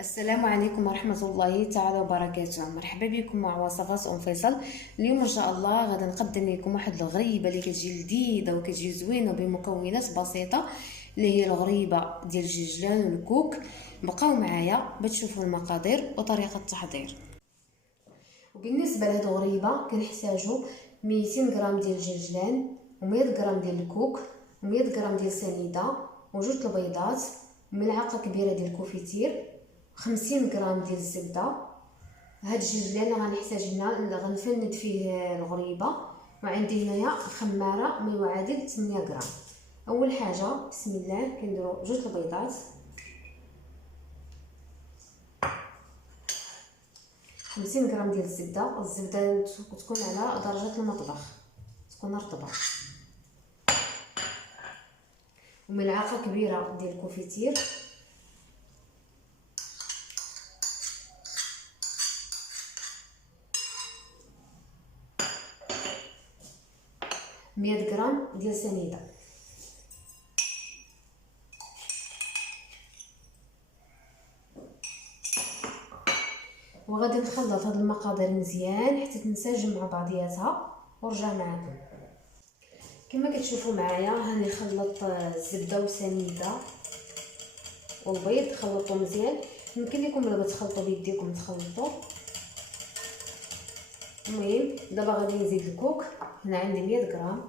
السلام عليكم ورحمة الله تعالى وبركاته. مرحبا بكم مع وصفات ام فيصل. اليوم ان شاء الله غادي نقدم لكم واحد الغريبه اللي كتجي لذيذه وكتجي زوينه بمكونات بسيطه، اللي هي الغريبه ديال الجلجلان والكوك. بقاو معايا باش تشوفوا المقادير وطريقه التحضير. وبالنسبه لهاد الغريبه كنحتاجوا 200 غرام ديال الجلجلان و100 غرام ديال الكوك و100 غرام ديال سنيده وجوج البيضات وملعقه كبيره ديال الكوفيتير 50 غرام ديال الزبده. هاد الجلجلان غنحتاج لنا غنفند فيه الغريبه، وعندي هنايا خماره ما يعادل 8 غرام. اول حاجه بسم الله كنديروا جوج البيضات، 50 غرام ديال الزبده تكون على درجه المطبخ، تكون رطبه، وملعقه كبيره ديال الكوفيتير، مية غرام ديال سنيده. وغادي نخلط هاد المقادير مزيان حتى تنسجم مع بعضياتها ونرجع معكم. كما كتشوفوا معايا هاني خلطت الزبده والسنيده والبيض، خلطوا مزيان. يمكن لكم الا تخلطوا بيديكم تخلطوا. المهم دابا غادي نزيد الكوك، هنا عندي 100 غرام،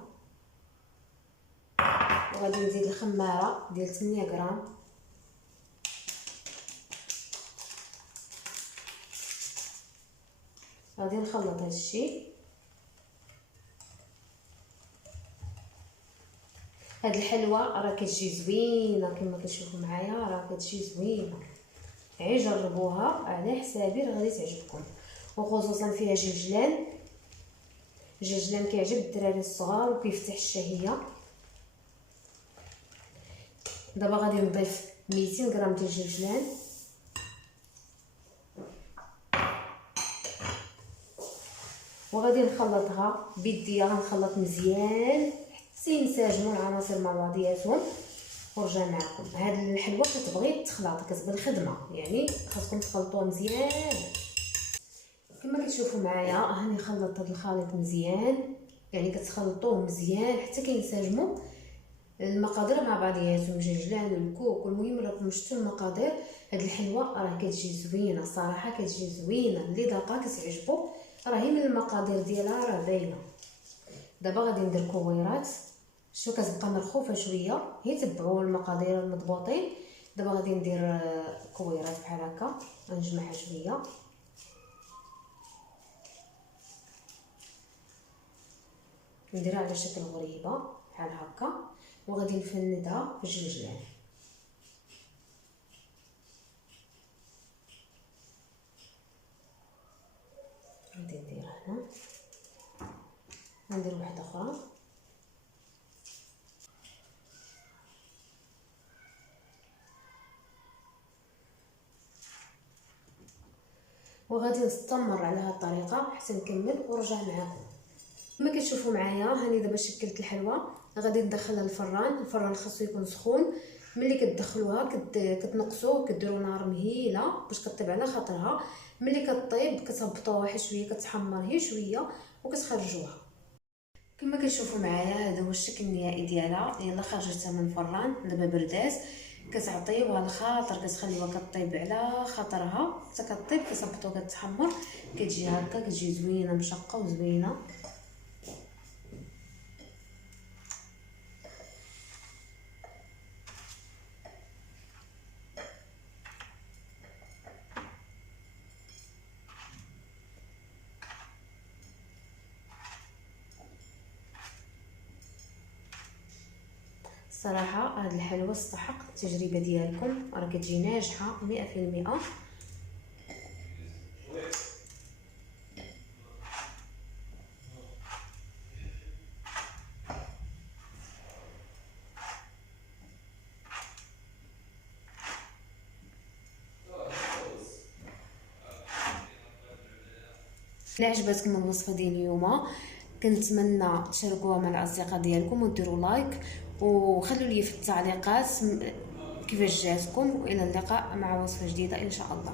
وغادي نزيد الخماره ديال 8 غرام، غادي نخلط هذا الشيء. هاد الحلوه راه كتجي زوينه كما كتشوفوا معايا، راه كتجي زوينه، عي جربوها على حسابي راه غادي تعجبكم. وخصوصا فيها جلجلان، الجلجلان كيعجب الدراري الصغار وكيفتح الشهيه. دابا غادي نضيف 200 غرام ديال الجلجلان، وغادي نخلطها بيديا، غنخلط مزيان حتى ينسجموا العناصر مع بعضياتهم ونرجع معكم. هاد الحلوه كتبغي تخلط، كتبغي خدمه، يعني خاصكم تخلطوها مزيان. كما كتشوفوا معايا هاني خلطت هاد الخليط مزيان، يعني كتخلطوه مزيان حتى كينسجموا المقادير مع بعضياتهم، الجلجلان والكوك. والمهم راكم شفتوا المقادير. هاد الحلوه راه كتجي زوينه صراحه، كتجي زوينه، اللي ذاقها كتعجبو، راهي من المقادير ديالها راه باينه. دابا غادي ندير كويرات، شو كتبقى مرخوفه شويه، هي تبعوا المقادير المضبوطين. دابا غادي ندير كويرات بحال هكا، غنجمعها شويه، نديرها على شكل غريبه بحال هكا، وغادي نفندها في الجلجلان. غادي نديرها هنا، ندير واحده اخرى، وغادي نستمر على هذه الطريقه حتى نكمل ونرجع معكم. كما كتشوفوا معايا هاني دابا شكلت الحلوه، غادي ندخلها الفران خاصو يكون سخون. ملي كتدخلوها كتنقصوا، كديروا نار مهيله باش كطيب على خاطرها. ملي كطيب كتهبطوها واحد شويه، كتحمر هي شويه وكتخرجوها. كما كتشوفوا معايا هذا هو الشكل النهائي ديالها. يلا خرجتها من الفران، دابا بردات، كتعطيوها الخاطر، كتخليوها كطيب على خاطرها حتى كطيب، كتهبطوها كتحمر، كتجي هكا، كتجي زوينه مشقه وزوينه. الصراحه هاد الحلوه تستحق التجربه ديالكم، راه كتجي ناجحه 100%. الا عجبتكم الوصفه ديال اليوم كنتمنى تشاركوها مع الاصدقاء ديالكم وديروا لايك، وخلوا لي في التعليقات كيفاش جاتكم، والى اللقاء مع وصفه جديده ان شاء الله.